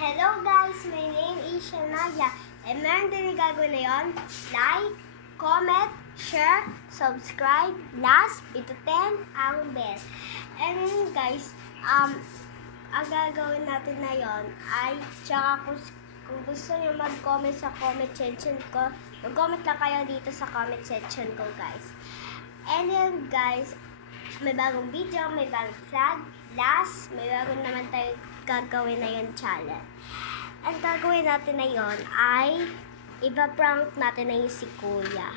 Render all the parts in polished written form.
Hello guys, my name is Shanaya. And meron din gagawin na yun. Like, comment, share, subscribe, last, pitutin ang bell. And guys, ang gagawin natin na yun ay, tsaka kung gusto nyo mag-comment sa comment section ko, mag-comment lang kayo dito sa comment section ko guys. And then guys, may bagong video, may bagong flag, last, may bagong naman tayo gagawin na yun challenge. Ang gagawin natin na yun ay ipa-prank natin na yung si Kuya.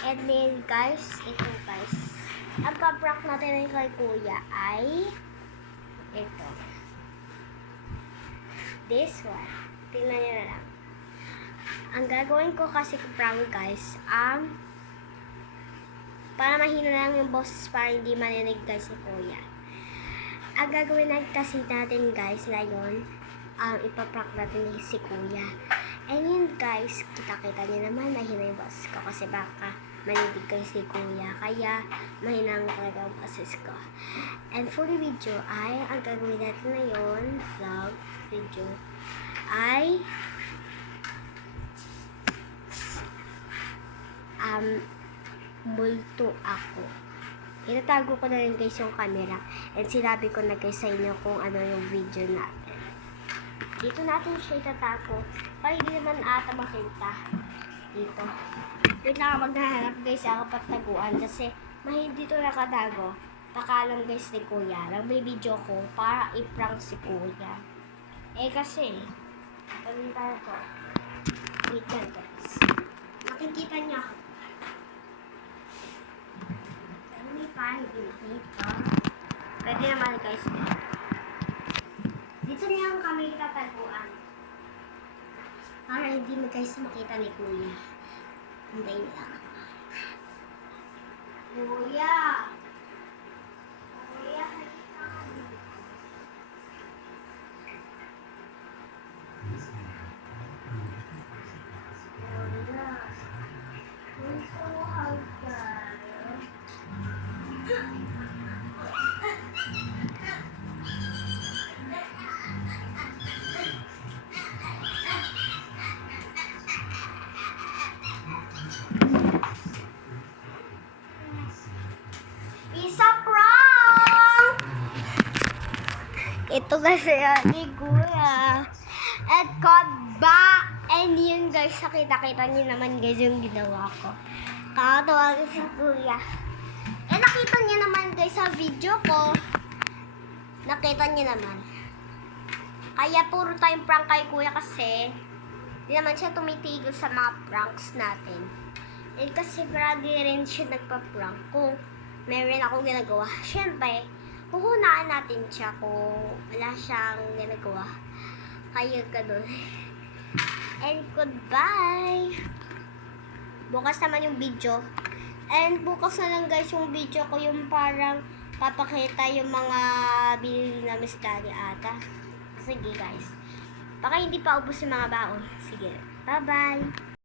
And then guys, ito guys, ang pa-prank natin na kay Kuya ay ito. This one. Tingnan nyo na lang. Ang gagawin ko kasi prank guys, para mahina lang yung boses para hindi maninig guys si Kuya. Ang gagawin natin guys na yun, ipaprank natin si Kuya. And yun guys, kita-kita niyo naman mahina yung boses ko kasi baka maninig kayo si Kuya. Kaya mahina lang talaga ang boses ko. And for the video ay, ang gagawin natin na yun, vlog video, ay multo ako. Itatago ko na rin guys yung camera and sinabi ko na guys sa inyo kung ano yung video natin. Dito natin siya itatago para hindi naman ata makita dito. Wait lang, maghahanap guys ako pataguan kasi hindi ito nakatago. Pakalam guys ni Kuya lang may video ko para i-prank si Kuya. Kasi tayo ko. Wait lang guys, makikita niya ako. Hindi makita. Pwede naman guys. Dito niya kami tataguan. Para hindi mo guys makita ni Kuya. Hintayin lang. Kuya! Kuya, halika ka dito. Kuya. Gusto mo hagdan? Isa prank! Ito kasi ni Kuya. At ba? And yun guys, nakita-kita niyo naman guys yung ginawa ko. Kakatawa si Kuya. Nakita niyo naman guys sa video ko. Nakita niyo naman. Kaya puro tayong prank kay Kuya kasi hindi naman siya tumitigil sa mga pranks natin. Kasi paragi rin siya nagpa-prank. Kung meron akong ginagawa, syempre, huhunaan natin siya kung wala siyang ginagawa. Kaya ganun. And goodbye! Bukas naman yung video. And bukas na lang guys yung video ko yung parang papakita yung mga binili na Miss Daddy ata. Sige guys. Baka hindi pa ubos yung mga baon. Sige. Bye-bye!